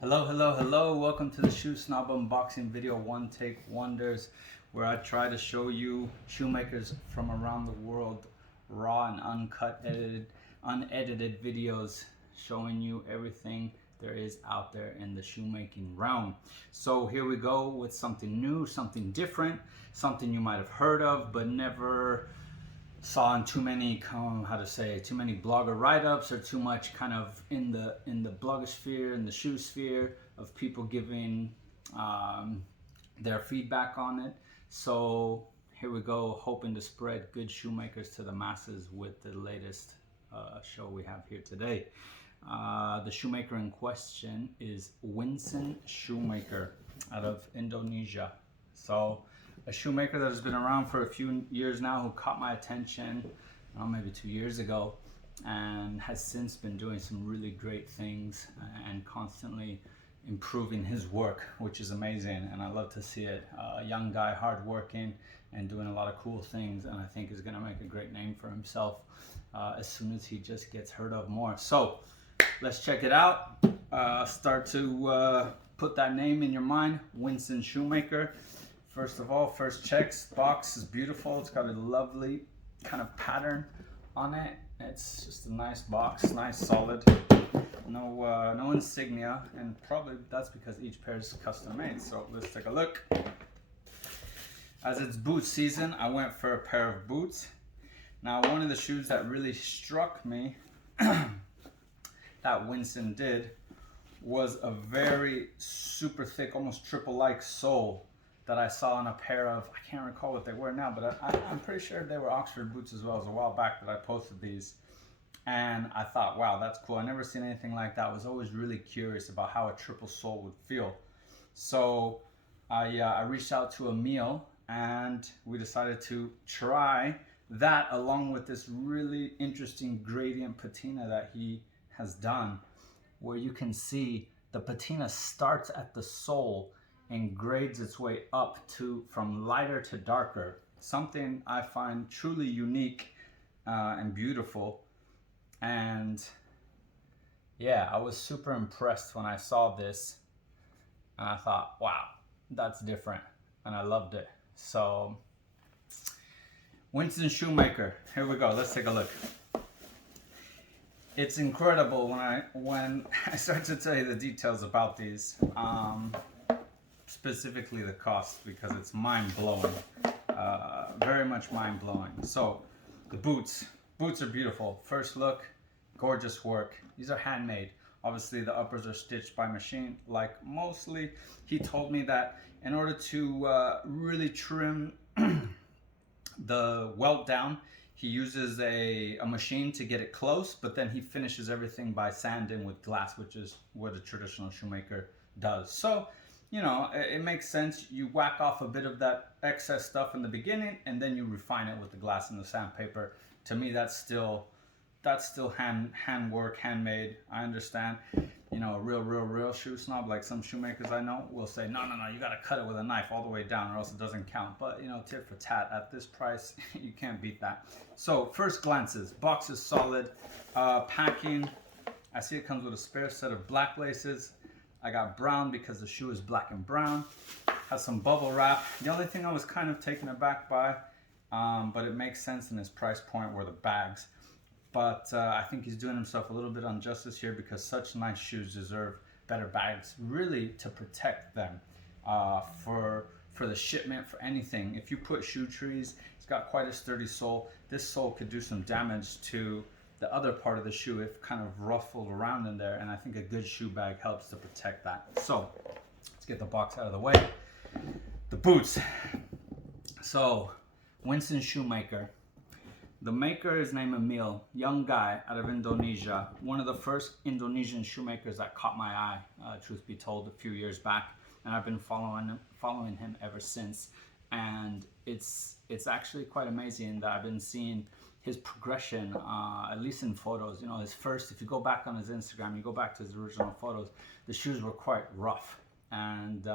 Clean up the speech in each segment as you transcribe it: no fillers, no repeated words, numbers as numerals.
Hello, hello, hello. Welcome to the Shoe Snob unboxing video, One Take Wonders, where I try to show you shoemakers from around the world, raw and unedited videos, showing you everything there is out there in the shoemaking realm. So here we go with something new, something different, something you might have heard of but never saw in too many too many blogger write-ups, or too much kind of in the blogosphere, in the shoe sphere, of people giving their feedback on it. So here we go, hoping to spread good shoemakers to the masses with the latest show we have here today. The shoemaker in question is Winson Shoemaker out of Indonesia. So a shoemaker that has been around for a few years now, who caught my attention maybe 2 years ago, and has since been doing some really great things and constantly improving his work, which is amazing, and I love to see it. A young guy, hardworking, and doing a lot of cool things, and I think is going to make a great name for himself as soon as he just gets heard of more. So let's check it out. Start to put that name in your mind, Winson Shoemaker. First of all, first checks, box is beautiful. It's got a lovely kind of pattern on it. It's just a nice box, nice, solid. No insignia, and probably that's because each pair is custom made. So let's take a look. As it's boot season, I went for a pair of boots. Now, one of the shoes that really struck me that Winston did was a very super thick, almost triple-like sole that I saw on a pair of, I can't recall what they were now, but I'm pretty sure they were Oxford boots as well. It was a while back that I posted these, and I thought, wow, that's cool. I never seen anything like that. I was always really curious about how a triple sole would feel. So I reached out to Emil, and we decided to try that along with this really interesting gradient patina that he has done, where you can see the patina starts at the sole and grades its way up from lighter to darker. Something I find truly unique and beautiful. And yeah, I was super impressed when I saw this, and I thought, wow, that's different, and I loved it. So Winson Shoemaker, here we go, let's take a look. It's incredible when I start to tell you the details about these. Specifically the cost, because it's mind-blowing, very much mind-blowing. So the boots are beautiful. First look, gorgeous work. These are handmade. Obviously the uppers are stitched by machine, like mostly. He told me that in order to really trim the welt down, he uses a machine to get it close, but then he finishes everything by sanding with glass, which is what a traditional shoemaker does. So you know, it makes sense. You whack off a bit of that excess stuff in the beginning, and then you refine it with the glass and the sandpaper. To me, that's still hand work, handmade. I understand, you know, a real shoe snob, like some shoemakers I know, will say, no, you gotta cut it with a knife all the way down, or else it doesn't count. But you know, tit for tat, at this price, you can't beat that. So first glances, box is solid. Packing, I see it comes with a spare set of black laces. I got brown because the shoe is black and brown. Has some bubble wrap. The only thing I was kind of taken aback by, but it makes sense in his price point, were the bags. But I think he's doing himself a little bit injustice here, because such nice shoes deserve better bags, really, to protect them for the shipment, for anything. If you put shoe trees, it's got quite a sturdy sole. This sole could do some damage to the other part of the shoe if kind of ruffled around in there, and I think a good shoe bag helps to protect that. So let's get the box out of the way. The boots. So Winson Shoemaker. The maker is named Emil, young guy out of Indonesia. One of the first Indonesian shoemakers that caught my eye, truth be told, a few years back, and I've been following him ever since. And it's actually quite amazing that I've been seeing his progression, at least in photos. You know, his first, if you go back on his Instagram, you go back to his original photos, the shoes were quite rough, and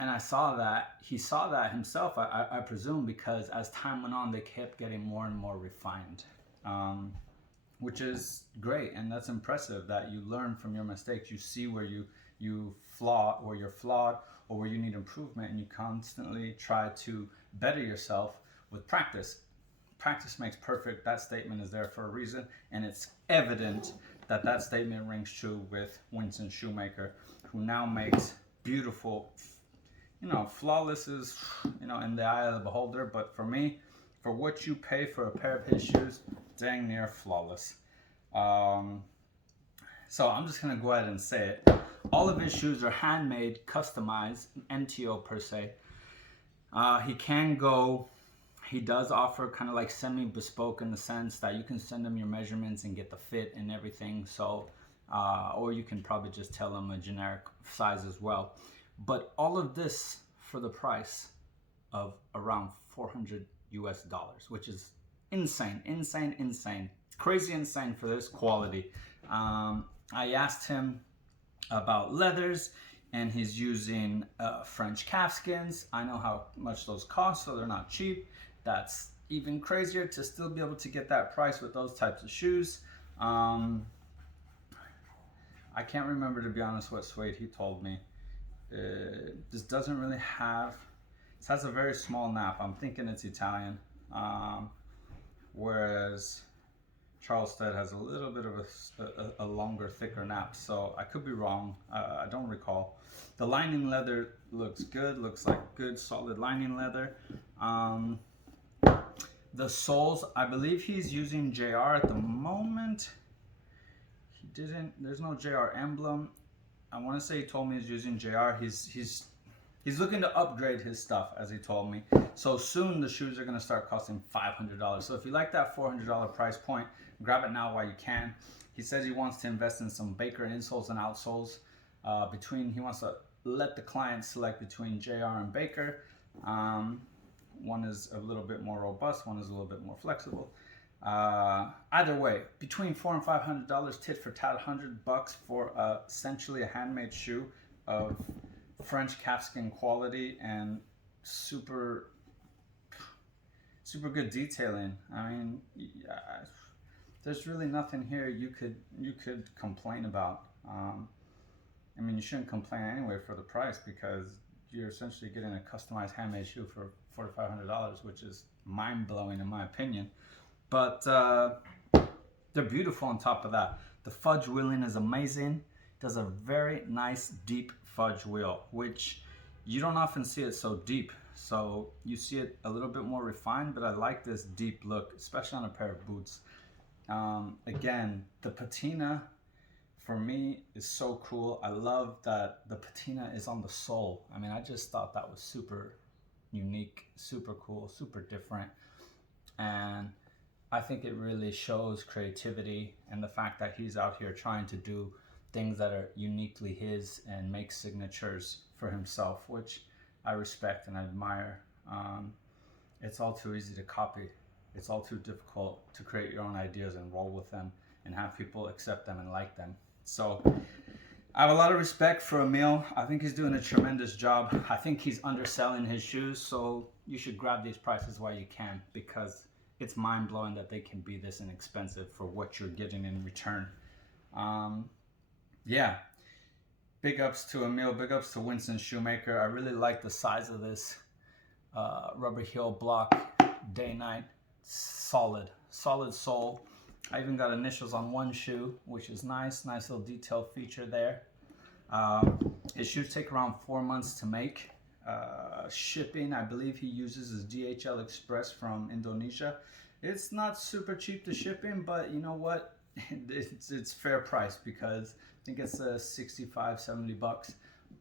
I saw that he saw that himself, I presume, because as time went on, they kept getting more and more refined. which is great, and that's impressive that you learn from your mistakes. You see where you flaw, or you're flawed, or where you need improvement, and you constantly try to better yourself with practice. Practice makes perfect. That statement is there for a reason, and it's evident that that statement rings true with Winson Shoemaker, who now makes beautiful, flawless is, in the eye of the beholder, but for me, for what you pay for a pair of his shoes, dang near flawless. So I'm just gonna go ahead and say it. All of his shoes are handmade, customized, MTO per se. He does offer kind of like semi-bespoke in the sense that you can send him your measurements and get the fit and everything. So, or you can probably just tell him a generic size as well. But all of this for the price of around $400 US, which is insane, crazy insane for this quality. I asked him about leathers, and he's using French calfskins. I know how much those cost, so they're not cheap. That's even crazier to still be able to get that price with those types of shoes. I can't remember, to be honest, what suede he told me. This doesn't really have, it has a very small nap. I'm thinking it's Italian, whereas Charleston has a little bit of a longer, thicker nap, so I could be wrong. I don't recall. The lining leather looks good, looks like good solid lining leather. The soles, I believe he's using JR at the moment. He didn't, there's no JR emblem. I want to say he told me he's using JR. He's looking to upgrade his stuff, as he told me. So soon the shoes are going to start costing $500. So if you like that $400 price point, grab it now while you can. He says he wants to invest in some Baker insoles and outsoles. He wants to let the client select between JR and Baker. One is a little bit more robust, one is a little bit more flexible. Either way, between $400 and $500, tit for tat, $100 for essentially a handmade shoe of French calfskin quality and super good detailing. I mean, there's really nothing here you could complain about. I mean, you shouldn't complain anyway for the price, because you're essentially getting a customized handmade shoe for $400 to $500, which is mind-blowing in my opinion. But they're beautiful on top of that. The fudge wheeling is amazing. Does a very nice deep fudge wheel, which you don't often see it so deep. So you see it a little bit more refined, but I like this deep look, especially on a pair of boots. Again, the patina for me is so cool. I love that the patina is on the sole. I mean, I just thought that was super unique, super cool, super different. And I think it really shows creativity and the fact that he's out here trying to do things that are uniquely his and make signatures for himself, which I respect and admire. It's all too easy to copy. It's all too difficult to create your own ideas and roll with them and have people accept them and like them. So I have a lot of respect for Emil. I think he's doing a tremendous job. I think he's underselling his shoes, so you should grab these prices while you can, because it's mind-blowing that they can be this inexpensive for what you're getting in return. Yeah, big ups to Emil, big ups to Winson Shoemaker. I really like the size of this rubber heel block, day-night, solid sole. I even got initials on one shoe, which is nice little detail feature there. His shoes take around 4 months to make. Shipping, I believe he uses his DHL Express from Indonesia. It's not super cheap to ship in, but you know what? It's fair price, because I think it's $65-70,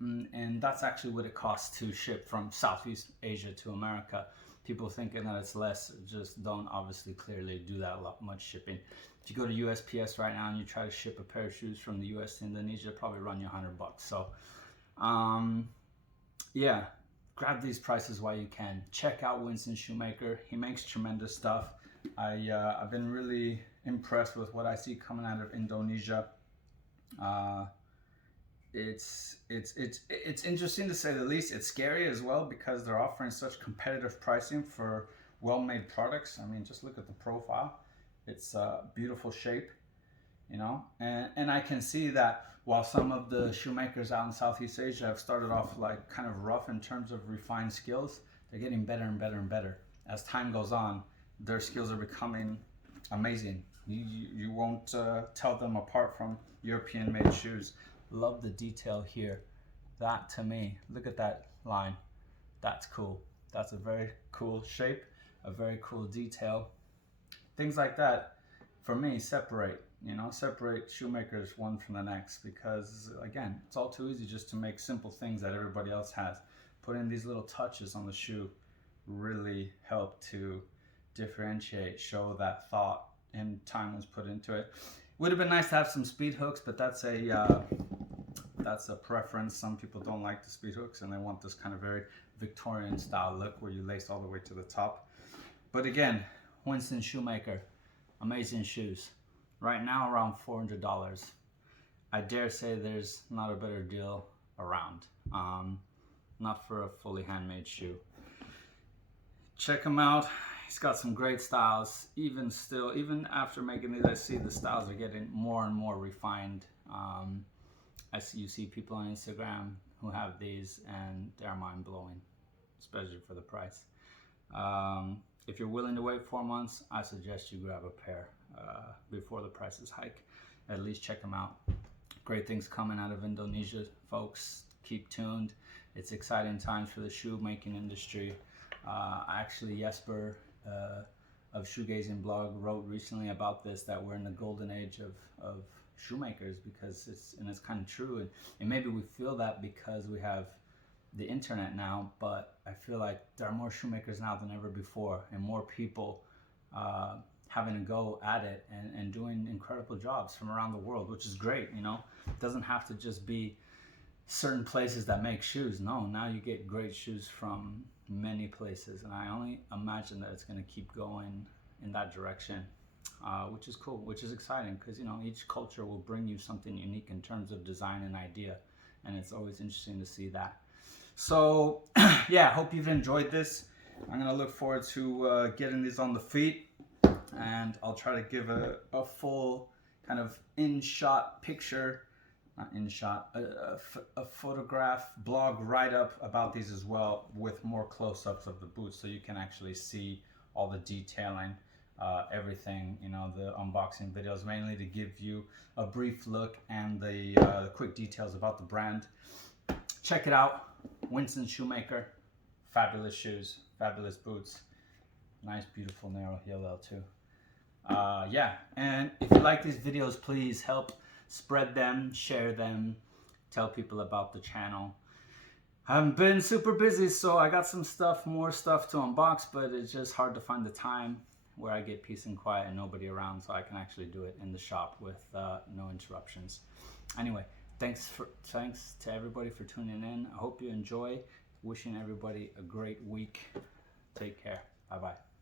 and that's actually what it costs to ship from Southeast Asia to America. People thinking that it's less just don't obviously clearly do that much shipping. If you go to USPS right now and you try to ship a pair of shoes from the US to Indonesia, probably run you $100. So yeah, grab these prices while you can. Check out Winson Shoemaker. He makes tremendous stuff. I've been really impressed with what I see coming out of Indonesia. It's interesting to say the least. It's scary as well, because they're offering such competitive pricing for well-made products. I mean, just look at the profile. It's a beautiful shape, you know, and I can see that while some of the shoemakers out in Southeast Asia have started off like kind of rough in terms of refined skills, they're getting better and better and better. As time goes on, their skills are becoming amazing. You won't tell them apart from European made shoes. Love the detail here. That to me, look at that line. That's cool. That's a very cool shape, a very cool detail. Things like that, for me, separate shoemakers one from the next, because again, it's all too easy just to make simple things that everybody else has. Putting these little touches on the shoe really help to differentiate, show that thought and time was put into it. Would have been nice to have some speed hooks, but that's a preference. Some people don't like the speed hooks and they want this kind of very Victorian style look where you lace all the way to the top. But again, Winson Shoemaker, amazing shoes. Right now around $400. I dare say there's not a better deal around. Not for a fully handmade shoe. Check him out. He's got some great styles. Even after making these, I see the styles are getting more and more refined. You see people on Instagram who have these and they're mind blowing, especially for the price. If you're willing to wait 4 months, I suggest you grab a pair before the prices hike. At least check them out. Great things coming out of Indonesia, folks. Keep tuned. It's exciting times for the shoemaking industry. Actually, Jesper of Shoegazing blog wrote recently about this, that we're in the golden age of shoemakers, because it's kind of true, and maybe we feel that because we have the internet now, but I feel like there are more shoemakers now than ever before, and more people having a go at it and doing incredible jobs from around the world, which is great. You know, it doesn't have to just be certain places that make shoes. No, now you get great shoes from many places, and I only imagine that it's going to keep going in that direction, which is cool, which is exciting, because you know, each culture will bring you something unique in terms of design and idea, and it's always interesting to see that. So yeah, hope you've enjoyed this. I'm gonna look forward to getting these on the feet, and I'll try to give a full kind of in-shot picture, not in-shot, a photograph blog write-up about these as well, with more close-ups of the boots, so you can actually see all the detailing, everything, you know, the unboxing videos, mainly to give you a brief look and the quick details about the brand. Check it out. Winson Shoemaker, fabulous shoes, fabulous boots, nice beautiful narrow heel L2. Yeah, and if you like these videos, please help spread them, share them, tell people about the channel. I haven't been super busy, so I got some more stuff to unbox, but it's just hard to find the time where I get peace and quiet and nobody around, so I can actually do it in the shop with no interruptions. Anyway, thanks to everybody for tuning in. I hope you enjoy. Wishing everybody a great week. Take care. Bye-bye.